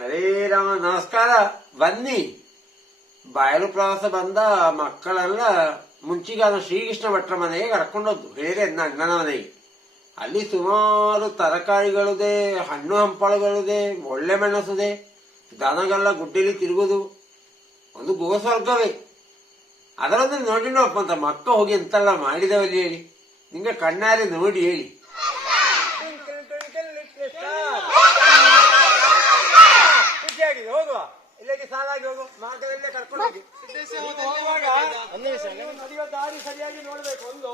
ಹರೇ ರಾಮ, ನಮಸ್ಕಾರ. ಬನ್ನಿ. ಬಯಲು ಪ್ರವಾಸ ಬಂದ ಮಕ್ಕಳೆಲ್ಲ ಮುಂಚಿಗಾದ ಶ್ರೀಕೃಷ್ಣ ಭಟ್ರ ಮನೆಗೆ ಕರ್ಕೊಂಡೋದ್ದು ನನ್ನ ಅಣ್ಣನ ಮನೆಗೆ. ಅಲ್ಲಿ ಸುಮಾರು ತರಕಾರಿಗಳಿದೆ, ಹಣ್ಣು ಹಂಪಳುಗಳಿದೆ ಒಳ್ಳೆ ಮೆಣಸುದೆ ದನಗೆಲ್ಲ ಗುಡ್ಡೆಲಿ ತಿರುಗುದು. ಒಂದು ಗೋಸ್ವರ್ಗವೇ. ಅದರಲ್ಲಿ ನೋಡಿ ಅಂತ ಮಕ್ಕ ಹೋಗಿ ಎಂತೆಲ್ಲ ಮಾಡಿದವಲ್ಲಿ ಹೇಳಿ. ನಿಮಗೆ ಕಣ್ಣಾರೆ ನೋಡಿ ಹೇಳಿ ಖುಷಿಯಾಗಿದೆ ಹೋಗುವ ಇಲ್ಲಿಗೆ ಸಾಲಾಗಿ ಹೋಗು ಮಾರ್ಗದಲ್ಲೇ ಕರ್ಕೊಂಡು ಹೋಗಿ. ಹೋಗುವಾಗ ನೀವು ನಡೆಯುವ ದಾರಿ ಸರಿಯಾಗಿ ನೋಡ್ಬೇಕು ಒಂದು.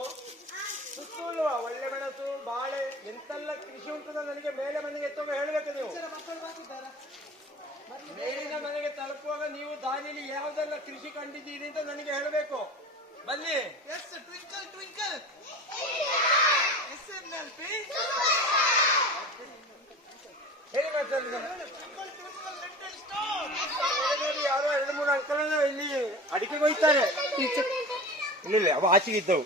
ಸುತ್ತಲೂ ಒಳ್ಳೆ ಮೆಣಸು ಬಾಳೆ ಎಂತೆಲ್ಲ ಕೃಷಿ ಉಂಟು ನನಗೆ ಮೇಲೆ ಮನೆಗೆ ಎತ್ತುವಾಗ ಹೇಳಬೇಕು ನೀವು. ಮೇಲಿನ ಮನೆಗೆ ತಲುಪುವಾಗ ನೀವು ದಾರಿಯಲ್ಲಿ ಯಾವುದೆಲ್ಲ ಕೃಷಿ ಕಂಡಿದ್ದೀರಿ ಅಂತ ನನಗೆ ಹೇಳಬೇಕು. ಬನ್ನಿ. Yes twinkle twinkle. ಎಸ್ ಎನ್ ಹೇಳಿ ಮಾತಾಡಿ ಹೇಳಿ. ನೋಡಿ ಯಾರೋ ಎರಡು ಮೂರು ಅಂಕಲ್ ಇಲ್ಲಿ ಅಡಿಕೆ ಕೊಯ್ತಾರೆ. ಇಲ್ಲ ಅವ ಆಚೆಗೆ ಇದ್ದವು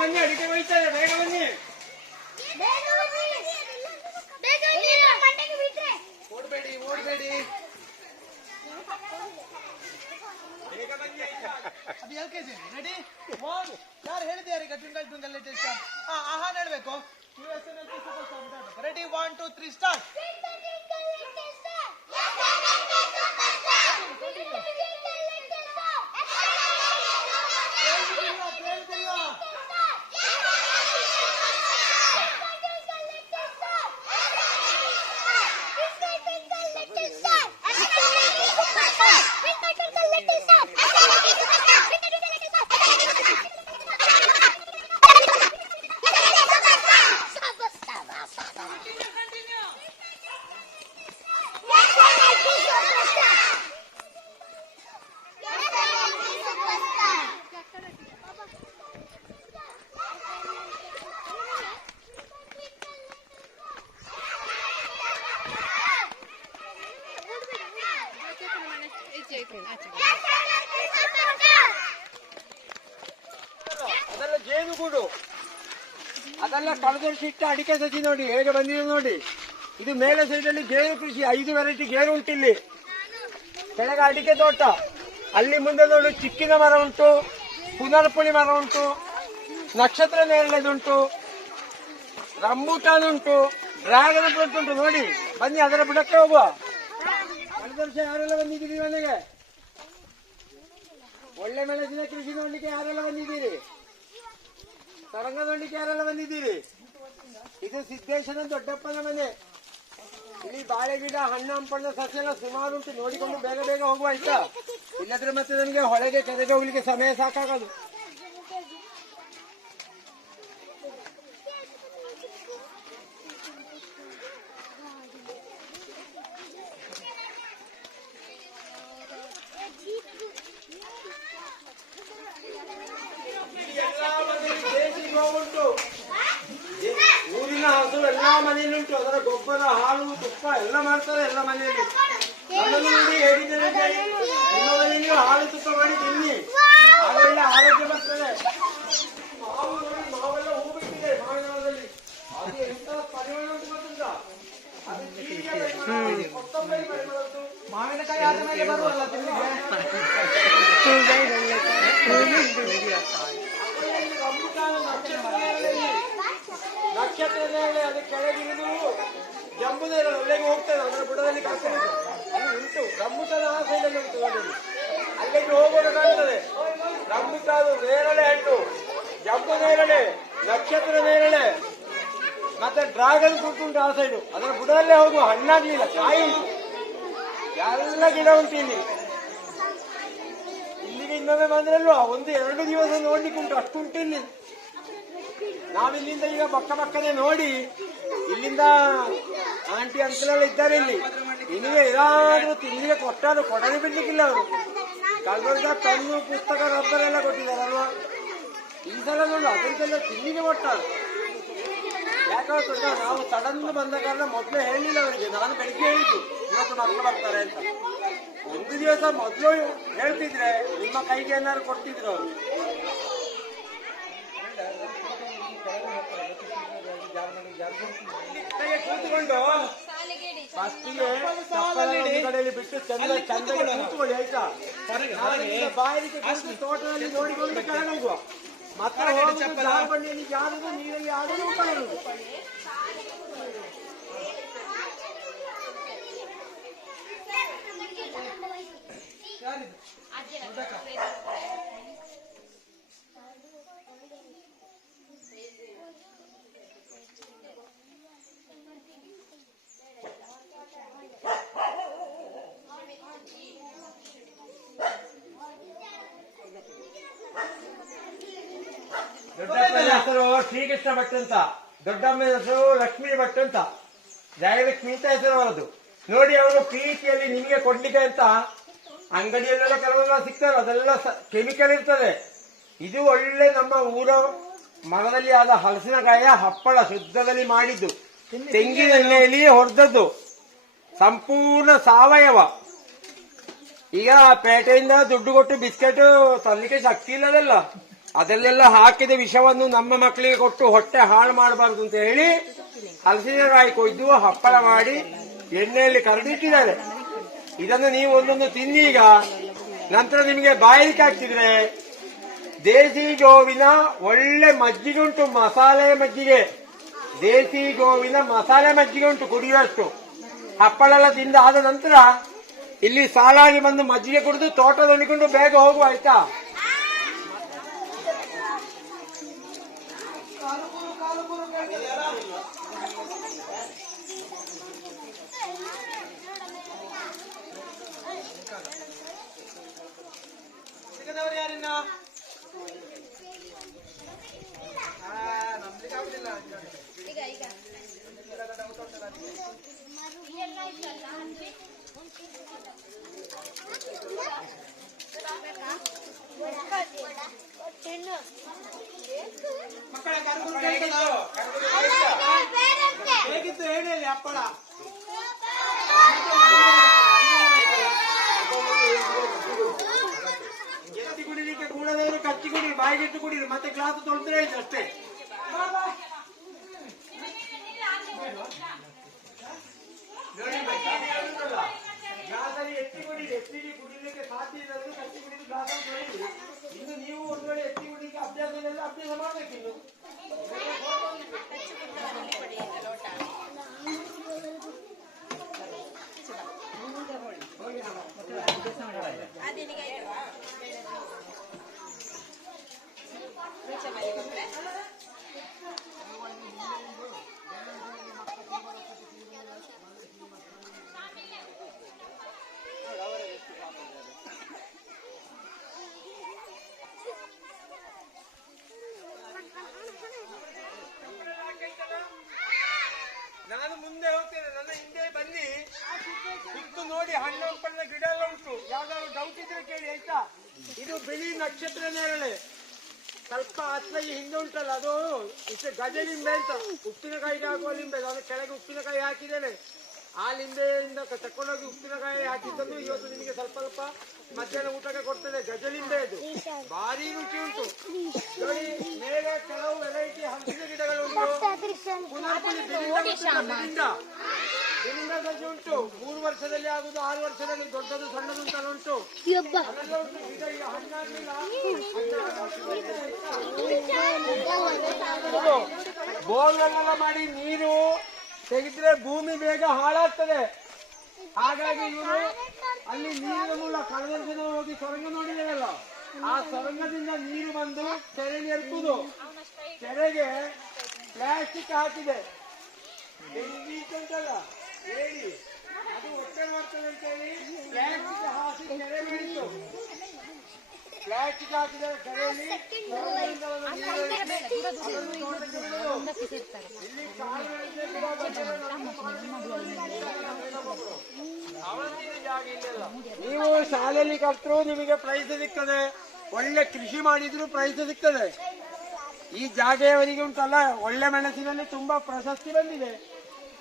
ಬನ್ನಿ, ಅಡಿಕೆ ಕೊಯ್ತಾರೆ, ಬೇಗ ಬನ್ನಿ. ಓಡಬೇಡಿ, ಓಡ್ಬೇಡಿ. ರೆಡಿ ಒನ್ ಯಾರು ಹೇಳಿದ್ಯಾರ ಈಗ ಟ್ವಿಂಕಲ್ ಟ್ವಿಂಕಲ್ ಲಿಟಲ್ ಸ್ಟಾರ್ ಹಾ ಆಹಾ ಹೇಳ್ಬೇಕು. Star ready one two three start ಅದೆಲ್ಲ ಜೇನುಗೂಡು ಅದೆಲ್ಲ ಕಳೆದೊಳಿಸಿ ಇಟ್ಟ ಅಡಿಕೆ ಸಸಿ ನೋಡಿ, ಹೇಗೆ ಬಂದಿದೆ ನೋಡಿ. ಇದು ಮೇಲೆ ಸೈಡಲ್ಲಿ ಗೇರು ಕೃಷಿ, ಐದು ವೆರೈಟಿ ಗೇರು ಉಂಟಿಲ್ಲಿ ಕೆಳಗೆ ಅಡಿಕೆ ತೋಟ. ಅಲ್ಲಿ ಮುಂದೆ ನೋಡಿ ಚಿಕ್ಕಿನ ಮರ ಉಂಟು, ಪುನರ್ಪುಳಿ ಮರ ಉಂಟು, ನಕ್ಷತ್ರ ನೇರಳೆದುಂಟು ರಂಬೂಟಾನ್ ಉಂಟು, ಡ್ರ್ಯಾಗನ್ ಫ್ರೂಟ್ ಉಂಟು ನೋಡಿ. ಬನ್ನಿ, ಅದರ ಬುಡಕ್ಕೆ ಹೋಗುವ. ಕಳೆದ ವರ್ಷ ಯಾರೆಲ್ಲ ಬಂದಿದ್ದೀರಿ ಮನೆಗೆ? ಒಳ್ಳೆ ಮೆಣಸಿನ ಕೃಷಿ ನೋಡಲಿಕ್ಕೆ ಯಾರೆಲ್ಲ ಬಂದಿದ್ದೀರಿ? ತರಂಗ ನೋಡ್ಲಿಕ್ಕೆ ಯಾರೆಲ್ಲ ಬಂದಿದ್ದೀರಿ? ಇದು ಸಿದ್ದೇಶನ ದೊಡ್ಡಪ್ಪನ ಮನೆ. ಇಲ್ಲಿ ಬಾಳೆ ಗಿಡ ಹಣ್ಣು ಹಂಪಣ್ಣ ಸಸ್ಯ ಎಲ್ಲ ಸುಮಾರು ಉಂಟು. ನೋಡಿಕೊಂಡು ಬೇಗ ಬೇಗ ಹೋಗುವ ಆಯ್ತಾ? ಇಲ್ಲದ್ರೆ ಮತ್ತೆ ನನಗೆ ಹೊಳೆಗೆ, ಕೆರೆಗೆ ಹೋಗ್ಲಿಕ್ಕೆ ಸಮಯ ಸಾಕಾಗದು ಎಲ್ಲಾ ಮನೆಯಲ್ಲಿ ದೇಸಿ ಗೋವು ಉಂಟು ದೇ- ಊರಿನ ಹಸು ಎಲ್ಲಾ ಮನೆಯಲ್ಲಿ ಉಂಟು ಅದರ ಗೊಬ್ಬರ ಹಾಲು ತುಪ್ಪ ಎಲ್ಲ ಮಾಡ್ತಾರೆ ಎಲ್ಲ ಮನೆಯಲ್ಲಿ ನಮ್ಮಲ್ಲಿ ನೋಡಿ ಹೇಳಿದ್ದೇನೆ ಅಂತ ಹೇಳಿ. ನಿಮ್ಮ ಮನೆಯಲ್ಲಿ ಹಾಲು ತುಪ್ಪ ಮಾಡಿ ತಿನ್ನಿ ಆಗ ಒಳ್ಳೆ ಆರೋಗ್ಯ ಬರ್ತದೆ ಮಾವು ನೋಡಿ ಮಾವೆಲ್ಲ ಹೂ ಬಿಟ್ಟಿದೆ ಮಾವಿನ ಮರದಲ್ಲಿ ಅದು ಎಂತ ಪರಿಮಾಣ ಉಂಟು ಗೊತ್ತುಂಟಾ ಅದು ಹೀಗೆ ಪರಿಮಳ, ಕೊತ್ತಂಬರಿ ಪರಿಮಳ ಉಂಟು ಮಾವಿನಕಾಯಿ ಆದ ಮೇಲೆ ಬರುವಲ್ಲ ತಿನ್ನಿಗೆ ನಕ್ಷತ್ರದಲ್ಲಿ ಅದು ಕೆಳಗಿರಿದು ಜಂಬುದೇರ ಒಳ್ಳೆಗೆ ಹೋಗ್ತದೆ ಅದರ ಬುಡದಲ್ಲಿ ಕರ್ಕೊಂಡು ಅಲ್ಲಿ ಉಂಟು. ರಮ್ಮುತನ ಆ ಸೈಡಲ್ಲಿ ಉಂಟು ನೋಡಿ ಅಲ್ಲಿಗೆ ಹೋಗೋಣ ಕಾಣ್ತದೆ. ರಮ್ಮುತಾದು ನೇರಳೆ ಹಣ್ಣು ಜಂಬು ನೇರಳೆ ನಕ್ಷತ್ರ ನೇರಳೆ ಮತ್ತೆ ಡ್ರಾಗನ್ ಫ್ರೂಟ್ ಉಂಟು ಆ ಸೈಡು ಅದರ ಬುಡದಲ್ಲೇ ಹೋಗುವ ಹಣ್ಣಾಗ್ಲಿಲ್ಲ. ಕಾಯಿ ಎಲ್ಲ ಗಿಡ ಉಂಟು ಇಲ್ಲಿ. ಇಲ್ಲಿಗೆ ಇನ್ನೊಮ್ಮೆ ಬಂದ್ರಲ್ವಾ ಒಂದು, ಎರಡು ದಿವಸ ನೋಡ್ಲಿಕ್ಕೆ ಉಂಟು. ಅಷ್ಟು ಉಂಟು ಇಲ್ಲಿ. ನಾವಿಲ್ಲಿಂದ ಈಗ ಪಕ್ಕ ಪಕ್ಕನೆ ನೋಡಿ, ಇಲ್ಲಿಂದ ಆಂಟಿ ಅಂಕಲ್ ಇದ್ದಾರೆ ಇಲ್ಲಿ. ನಿಮಗೆ ಏನಾದ್ರೂ ತಿಂಡಿಗೆ ಕೊಟ್ಟಾದ್ರು ಕೊಡಲಿ ಬಿಡ್ಲಿಕ್ಕಿಲ್ಲ ಅವರು. ಕಲ್ಬರ್ಗ ತನ್ನು ಪುಸ್ತಕ, ರಬ್ಬರ್ ಎಲ್ಲ ಕೊಟ್ಟಿದ್ದಾರಲ್ವಾ ಈ ಸಲ ನೋಡು, ಅದಕ್ಕೆಲ್ಲ ತಿಂಡಿಗೆ ಕೊಟ್ಟಾರು. ಯಾಕಂದ್ರೆ ನಾವು ಸಡನ್ ಬಂದ ಕಾರಣ ಮೊದಲೇ ಹೇಳಿಲ್ಲ ಅವರಿಗೆ. ನಾನು ಬೆಳಿಗ್ಗೆ ಹೇಳಿದ್ದು, ಇವತ್ತು ಮಕ್ಕಳು ಬರ್ತಾರೆ ಅಂತ. ಒಂದು ದಿವಸ ಮೊದಲು ಹೇಳ್ತಿದ್ರೆ ನಿಮ್ಮ ಕೈಗೆ ಏನಾದ್ರು ಕೊಡ್ತಿದ್ರು ಅವರು. ಬಿಟ್ಟು ಚಂದ ಚಂದ ಕೂತ್ಕೊಳ್ಳಿ ಆಯ್ತಾ ನಾಳೆಯಿಂದ ಬಾಯಿಗೆ ಕೂತು ತೋಟದಲ್ಲಿ ನೋಡಿಕೊಂಡು ಕೆಳಗೆ ಹೋಗುವ ಮತ್ತೆ ಹೋಗುದು ಜಾರು ಬಂಡಿಯಲ್ಲಿ ಜಾರುದು ನೀರಲ್ಲಿ ಆಡುದು ಊಟ ಹೆಸರು ಶ್ರೀಕೃಷ್ಣ ಭಟ್ ಅಂತ. ದೊಡ್ಡಮ್ಮನ ಹೆಸರು ಲಕ್ಷ್ಮೀ ಭಟ್ ಅಂತ. ಜಯಲಕ್ಷ್ಮಿ ಅಂತ ಹೆಸರು ಅವರದು ನೋಡಿ ಅವರು ಪ್ರೀತಿಯಲ್ಲಿ ನಿಮಗೆ ಕೊಡ್ಲಿಕ್ಕೆ ಅಂತ ಅಂಗಡಿಯಲ್ಲೆಲ್ಲ ಕೆಲವೆಲ್ಲ ಸಿಗ್ತಾರೆ. ಅದೆಲ್ಲ ಕೆಮಿಕಲ್ ಇರ್ತದೆ. ಇದು ಒಳ್ಳೆ ನಮ್ಮ ಊರ ಮರದಲ್ಲಿ ಆದ ಹಲಸಿನಕಾಯ ಹಪ್ಪಳ ಶುದ್ಧದಲ್ಲಿ ಮಾಡಿದ್ದು. ತೆಂಗಿನ ಎಣ್ಣೆಯಲ್ಲಿ ಹೊಡೆದದ್ದು ಸಂಪೂರ್ಣ ಸಾವಯವ. ಈಗ ಪೇಟೆಯಿಂದ ದುಡ್ಡು ಕೊಟ್ಟು ಬಿಸ್ಕೆಟ್ ತರಲಿಕ್ಕೆ ಶಕ್ತಿ ಇಲ್ಲದಲ್ಲ. ಅದಲ್ಲೆಲ್ಲ ಹಾಕಿದ ವಿಷವನ್ನು ನಮ್ಮ ಮಕ್ಕಳಿಗೆ ಕೊಟ್ಟು ಹೊಟ್ಟೆ ಹಾಳು ಮಾಡಬಾರ್ದು ಅಂತ ಹೇಳಿ ಹಲಸಿನಕಾಯಿ ಕೊಯ್ದು ಹಪ್ಪಳ ಮಾಡಿ ಎಣ್ಣೆಯಲ್ಲಿ ಕರೆದಿಟ್ಟಿದ್ದಾರೆ. ಇದನ್ನು ನೀವು ಒಂದೊಂದು ತಿನ್ನಿ ಈಗ. ನಂತರ ನಿಮಗೆ ಬಾಯಿಗೆ ಹಾಕ್ತಿದ್ರೆ ದೇಸಿ ಗೋವಿನ ಒಳ್ಳೆ ಮಜ್ಜಿಗೆ ಉಂಟು ಮಸಾಲೆ ಮಜ್ಜಿಗೆ. ದೇಸಿ ಗೋವಿನ ಮಸಾಲೆ ಮಜ್ಜಿಗೆ ಉಂಟು ಕುಡಿಯುವಷ್ಟು. ಹಪ್ಪಳ ಎಲ್ಲ ತಿಂದ ಆದ ನಂತರ ಇಲ್ಲಿ ಸಾಲಾಗಿ ಬಂದು ಮಜ್ಜಿಗೆ ಕುಡಿದು ತೋಟದಲ್ಲಿ ಬೇಗ ಹೋಗುವ, ಆಯ್ತಾ? ಯಾರಿನ್ನ? ಆ, ನಂಬ್ಲಿಕ್ಕೆ ಆಗುದಿಲ್ಲ ಮಕ್ಕಳ ಕರ್ಕೊಂಡು ಹೇಗಿತ್ತು ಹೇಳಿ ಅಲ್ಲಿ ಹಪ್ಪಳ ಎತ್ತಿ ಕುಡಿಲಿಕ್ಕೆ ಕೂಡದವರು ಬಾಯಿಗಿಟ್ಟು ಕುಡಿರಿ, ಮತ್ತೆ ಗ್ಲಾಸ್ ತೊಳೆದ್ರೆ ಹೇಳಿದ್ರು ಅಷ್ಟೇ. ಎತ್ತಿ ಕುಡಿಲಿಕ್ಕೆ ಗ್ಲಾಸ್ ತೊಳೆಯಿರಿ ಇನ್ನು ನೀವು ಒಂದು ವೇಳೆ ಎತ್ತಿ ಕುಡಿಲಿಕ್ಕೆ ಅಭ್ಯಾಸದಲ್ಲ ಅಭ್ಯಾಸ ಮಾಡ್ಬೇಕಿನ್ನು ನಾನು ಮುಂದೆ ಹೋಗ್ತೇನೆ ನನ್ನ ಹಿಂದೆ ಬನ್ನಿ ಸುತ್ತು ನೋಡಿ ಹಣ್ಣು ಹಂಪಲಿನ ಗಿಡ ಎಲ್ಲ ಉಂಟು. ಯಾವ್ದಾದ್ರು ಡೌಟ್ ಇದ್ರೆ ಕೇಳಿ ಆಯ್ತಾ? ಇದು ಬಿಳಿ ನಕ್ಷತ್ರ ನೇರಳೆ. ಸ್ವಲ್ಪ ಹತ್ರ ಈ ಹಿಂದೆ ಉಂಟಲ್ಲ ಅದು ಇಷ್ಟು ಗಜ ಲಿಂಬೆ ಅಂತ. ಉಪ್ಪಿನಕಾಯಿ ಹಾಕುವ ಲಿಂಬೆ ಅದ್ರ ಕೆಳಗೆ ಉಪ್ಪಿನಕಾಯಿ ಹಾಕಿದ್ದೇನೆ. ಆ ಲಿಂಬೆಯಿಂದ ತಕ್ಕೊಂಡೋಗಿ ತಕೊಂಡೋಗಿ ಉಪ್ಪಿನಕಾಯಿ ಹಾಕಿದ್ದನ್ನು ಇವತ್ತು ನಿಮಗೆ ಸ್ವಲ್ಪ ಸ್ವಲ್ಪ ಮಧ್ಯಾಹ್ನ ಊಟಕ್ಕೆ ಕೊಡ್ತದೆ ಗಜಲಿಂಬೆ ಇದು. ಭಾರಿ ರುಚಿ ಉಂಟು. ನೋಡಿ ಮೇಲೆ ಕೆಲವು ವೆರೈಟಿ ಹಲಸಿನ ಗಿಡಗಳು ಉಂಟು. ಪುನರ್ಪುಳಿ ಬಿರಿಂಡ ಬಿರಿಂಡ ಉಂಟು. ಮೂರು ವರ್ಷದಲ್ಲಿ ಆಗುದು ಆರು ವರ್ಷದಲ್ಲಿ ದೊಡ್ಡದು ಸಣ್ಣದು ಅಂತ ಉಂಟು. ಅದೆಲ್ಲ ಉಂಟು ಈಗ. ಈಗ ಹಣ್ಣಾಗ್ಲಿಲ್ಲ ಬೋರ್ಗಳೆಲ್ಲ ಮಾಡಿ ನೀರು ತೆಗೆದ್ರೆ ಭೂಮಿ ಬೇಗ ಹಾಳಾಗ್ತದೆ. ಹಾಗಾಗಿ ಇವರು ಅಲ್ಲಿ ನೀರಿನ ಮೂಲ ಕಳೆದ ದಿನ ಹೋಗಿ ಸೊರಂಗ ನೋಡಿದೇವಲ್ಲ? ಆ ಸೊರಂಗದಿಂದ ನೀರು ಬಂದು ಕೆರೆ ಎರ್ಕುದು. ಕೆರೆಗೆ ಪ್ಲಾಸ್ಟಿಕ್ ಹಾಕಿದೆ. ಉಂಟಲ್ಲ ಹೇಳಿ. ಅದು ಹೊಟ್ಟೆ ಮಾಡ್ತದೆ ಅಂತ ಹೇಳಿ ಪ್ಲಾಸ್ಟಿಕ್ ಹಾಸಿ ಕೆರೆ ಬೆಳೀತು ಪ್ಲಾಸ್ಟಿಕ್ ಹಾಕಿದ ಕೆರೆಯಲ್ಲಿ. ಇಲ್ಲಿ ಕಾಲುಗಳಿಗೆ ಬಂದರೆ ನೀವು ಶಾಲೆಯಲ್ಲಿ ಕಲ್ತರೂ ನಿಮಗೆ ಪ್ರೈಸ್ ಸಿಗ್ತದೆ. ಒಳ್ಳೆ ಕೃಷಿ ಮಾಡಿದ್ರು ಪ್ರೈಸ್ ಸಿಗ್ತದೆ. ಈ ಜಾಗೆಯವರಿಗೆ ಉಂಟಲ್ಲ ಒಳ್ಳೆ ಮೆಣಸಿನಲ್ಲಿ ತುಂಬಾ ಪ್ರಶಸ್ತಿ ಬಂದಿದೆ.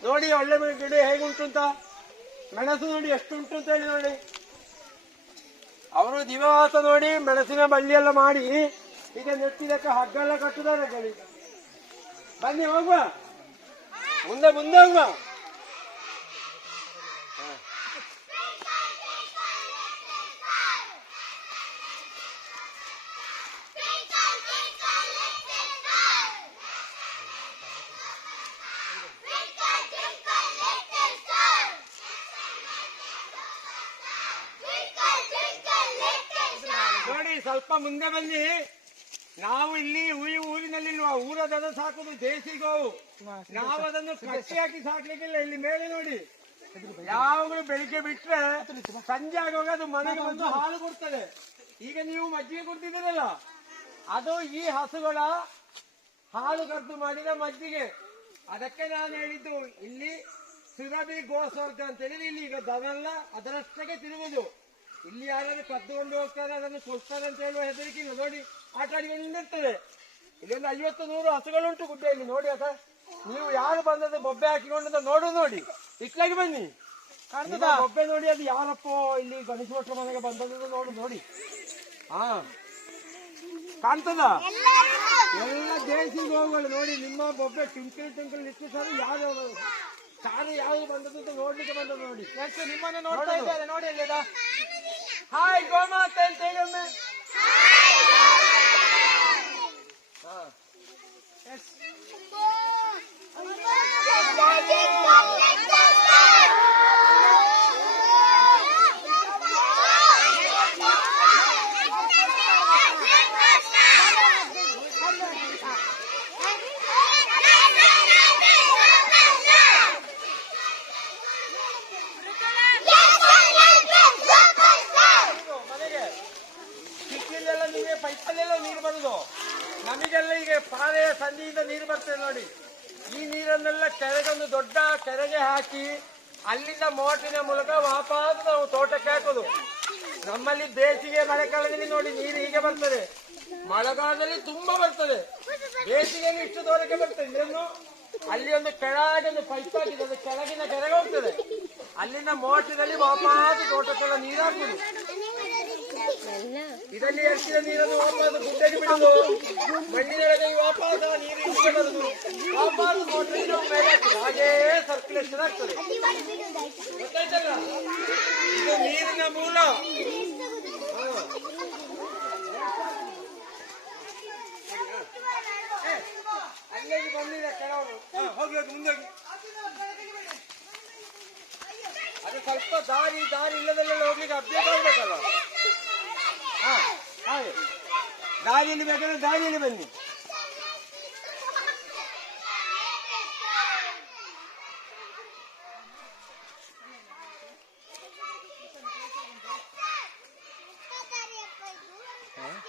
ನೋಡಿ, ಒಳ್ಳೆ ಗಿಡ ಹೇಗುಂಟು ಅಂತ ಮೆಣಸು ನೋಡಿ ಎಷ್ಟು ಉಂಟು ಅಂತ ಹೇಳಿ ನೋಡಿ. ಅವರು ದಿವಸ ನೋಡಿ ಮೆಣಸಿನ ಬಳ್ಳಿಯೆಲ್ಲ ಮಾಡಿ ಈಗ ನೆಟ್ಟಿದಕ್ಕೆ ಹಗ್ಗ ಎಲ್ಲ ಕಟ್ಟಿದ್ದಾರೆ ಬನ್ನಿ ಹೋಗುವ. ಮುಂದೆ ಮುಂದೆ ಹೋಗುವ. ಸ್ವಲ್ಪ ಮುಂದೆ ಬನ್ನಿ. ನಾವು ಇಲ್ಲಿ ಈ ಊರಿನಲ್ಲಿ ಊರ ದನ ಸಾಕುದು ದೇಸಿ ಗೋವು. ನಾವು ಅದನ್ನು ಕಟ್ಟಿ ಹಾಕಿ ಸಾಕ್ಲಿಕ್ಕಿಲ್ಲ. ಇಲ್ಲಿ ಮೇಲೆ ನೋಡಿ. ಯಾವಾಗಲೂ ಬೆಳಿಗ್ಗೆ ಬಿಟ್ರೆ ಸಂಜೆ ಆಗುವಾಗ ಅದು ಮನೆಗೆ ಬಂದು ಹಾಲು ಕೊಡ್ತದೆ. ಈಗ ನೀವು ಮಜ್ಜಿಗೆ ಕೊಡ್ತಿದ್ದೀರಲ್ಲ? ಅದು ಈ ಹಸುಗಳ ಹಾಲು ಕದ್ದು ಮಾಡಿದ ಮಜ್ಜಿಗೆ. ಅದಕ್ಕೆ ನಾನು ಹೇಳಿದ್ದು, ಇಲ್ಲಿ ಸುರಭಿ ಗೋಸ್ವರ್ಗ ಅಂತ ಹೇಳಿ ಇಲ್ಲಿ ಈಗ ದನಲ್ಲ ಅದರಷ್ಟಕ್ಕೆ ತಿರುಗುದು. ಇಲ್ಲಿ ಯಾರಾದ್ರೂ ಕದ್ದುಕೊಂಡು ಹೋಗ್ತಾರೆ ಅದನ್ನು ಕೊಡ್ತಾರೆ ಅಂತ ಹೇಳುವ ಹೆದರಿಕೆ ಇಲ್ಲ. ನೋಡಿ ಆಟ ಆಡಿಕೊಂಡು ನಿಂತಿರ್ತದೆ ಇಲ್ಲೊಂದು ಐವತ್ತು ನೂರು ಹಸುಗಳುಂಟು ಗುಡ್ಡೆಯಲ್ಲಿ ನೋಡಿ ಅಕ್ಕ ನೀವು ಯಾರು ಬಂದದ್ದು ಬೊಬ್ಬೆ ಹಾಕಿಕೊಂಡಂತ ನೋಡು ನೋಡಿ. ಇಟ್ಲಾಗಿ ಬನ್ನಿ. ಕಾಣ್ತದ? ಬೊಬ್ಬೆ ನೋಡಿ ಅದು ಯಾರಪ್ಪ ಇಲ್ಲಿ ಗಣೇಶ ಭಟ್ರ ಮನೆಗೆ ಬಂದದ್ದು ನೋಡು ನೋಡಿ. ಹಾ. ಕಾಣ್ತದ? ಎಲ್ಲ ದೇಸಿ ಗೋವುಗಳು ನೋಡಿ. ನಿಮ್ಮ ಬೊಬ್ಬೆ ಟಿಂಕಲ್ ಟಿಂಕಲ್ ನಿಂತು ಸರ್. ಯಾರು ಕಾರು ಯಾವ್ದು ಬಂದದ್ದು ನೋಡ್ಲಿಕ್ಕೆ ಬಂದದ್ದು ನೋಡಿ. ನೆಕ್ಸ್ಟ್ ನಿಮ್ಮನ್ನ ನೋಡ್ತಾ ಇದ್ದಾರೆ. ನೋಡಿ ಅಲ್ಲಿ ಅದ. ಹಾಯ್ ಗೋಮಾತೆ ಅಂತ ಪೈಪಲ್ಲೆಲ್ಲ ನೀರು ಬರುದು. ನಮಗೆಲ್ಲ ಈಗ ಪಾರೆ ಸಂಧಿಯಿಂದ ನೀರು ಬರ್ತದೆ ನೋಡಿ. ಈ ನೀರನ್ನೆಲ್ಲ ಕೆರೆಗೊಂದು ದೊಡ್ಡ ಕೆರೆಗೆ ಹಾಕಿ ಅಲ್ಲಿಂದ ಮೋಟಿನ ಮೂಲಕ ವಾಪಸ್ ನಾವು ತೋಟಕ್ಕೆ ಹಾಕೋದು. ನಮ್ಮಲ್ಲಿ ಬೇಸಿಗೆ ಮಳೆಗಾಲದಲ್ಲಿ ನೋಡಿ ನೀರು ಹೀಗೆ ಬರ್ತದೆ. ಮಳೆಗಾಲದಲ್ಲಿ ತುಂಬಾ ಬರ್ತದೆ. ಬೇಸಿಗೆಯಲ್ಲಿ ಇಷ್ಟು ದೂರಕ್ಕೆ ಬರ್ತದೆ. ಇದನ್ನು ಅಲ್ಲಿ ಒಂದು ಕೆಳಗೆ ಒಂದು ಪೈಪ್ ಹಾಕಿದೆ ಅದು ಕೆಳಗಿನ ಕೆರೆಗೆ ಹೋಗ್ತದೆ. ಅಲ್ಲಿಂದ ಮೋಟದಲ್ಲಿ ವಾಪಸ್ ತೋಟಕ್ಕೆಲ್ಲ ನೀರು ಹಾಕುದು. ಇದರಲ್ಲಿ ಎರ್ಚಿದ ನೀರನ್ನು ವಾಪಸ್ ಗುಡ್ಡೆಗೆ ನೀರು ಮೇಲೆ ಸರ್ಕ್ಯುಲೇಷನ್ ಆಗ್ತದೆ. ಇದು ನೀರಿನ ಮೂಲ. ಅಲ್ಲಿಗೆ ಬಂದಿದೆ ಕೆಲವರು. ಹೋಗಿ ಹೋಗಿ, ಮುಂದೆ ಹೋಗಿ. ಸ್ವಲ್ಪ ದಾರಿ ದಾರಿ ಇಲ್ಲದಲ್ಲೆಲ್ಲ ಹೋಗ್ಲಿಕ್ಕೆ ಅಭ್ಯಾಸ ಆಗ್ಬೇಕಲ್ಲ ಹಾ ಹಾಗೆ ದಾರಿಯಲ್ಲಿ ಬೇಕಾದ್ರೆ ದಾರಿಯಲ್ಲಿ ಬನ್ನಿ ಸರ್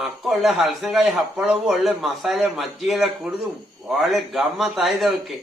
ಮಕ್ಕ ಒಳ್ಳೆ ಹಲಸೆಕಾಯಿ ಹಪ್ಪಳವು ಒಳ್ಳೆ ಮಸಾಲೆ ಮಜ್ಜಿಗೆಲ್ಲ ಕುಡಿದು ಒಳ್ಳೆ ಗಮ್ಮತ್ ಆಯ್ದವಕ್ಕೆ